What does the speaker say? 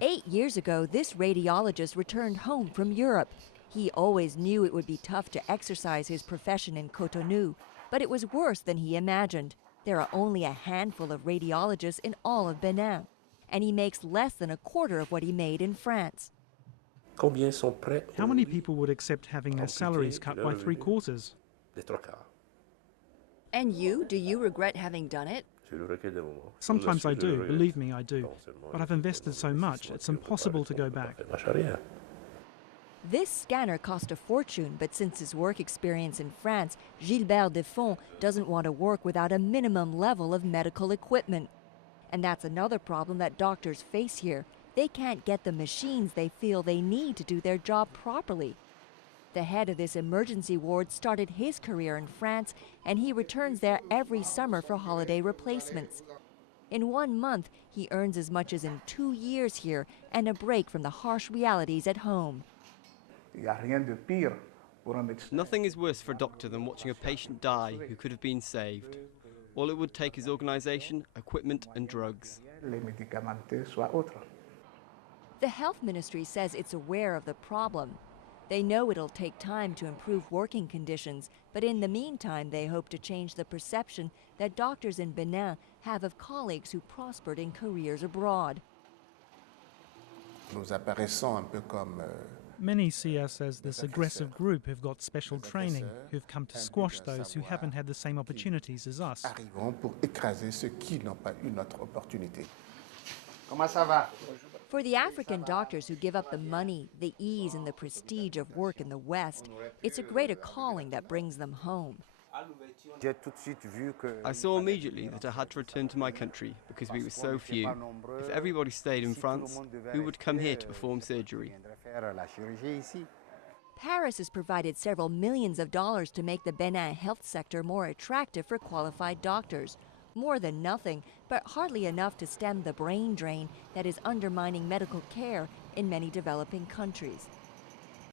8 years ago, this radiologist returned home from Europe. He always knew it would be tough to exercise his profession in Cotonou, but it was worse than he imagined. There are only a handful of radiologists in all of Benin, and he makes less than a quarter of what he made in France. How many people would accept having their salaries cut by 3/4? And you? Do you regret having done it? Sometimes I do, believe me, I do. But I've invested so much, it's impossible to go back. This scanner cost a fortune, but since his work experience in France, GILBERT DEFFON doesn't want to work without a minimum level of medical equipment. And that's another problem that doctors face here. They can't get the machines they feel they need to do their job properly. The head of this emergency ward started his career in France, and he returns there every summer for holiday replacements. In 1 month, he earns as much as in 2 years here and a break from the harsh realities at home. Nothing is worse for a doctor than watching a patient die who could have been saved. All it would take is organisation, equipment and drugs. The health ministry says it's aware of the problem. They know it'll take time to improve working conditions, but in the meantime they hope to change the perception that doctors in Benin have of colleagues who prospered in careers abroad. Many see us as this aggressive group who've got special training, who've come to squash those who haven't had the same opportunities as us. For the African doctors who give up the money, the ease and the prestige of work in the West, it's a greater calling that brings them home. I saw immediately that I had to return to my country because we were so few. If everybody stayed in France, who would come here to perform surgery? Paris has provided several millions of dollars to make the Benin health sector more attractive for qualified doctors. More than nothing, but hardly enough to stem the brain drain that is undermining medical care in many developing countries.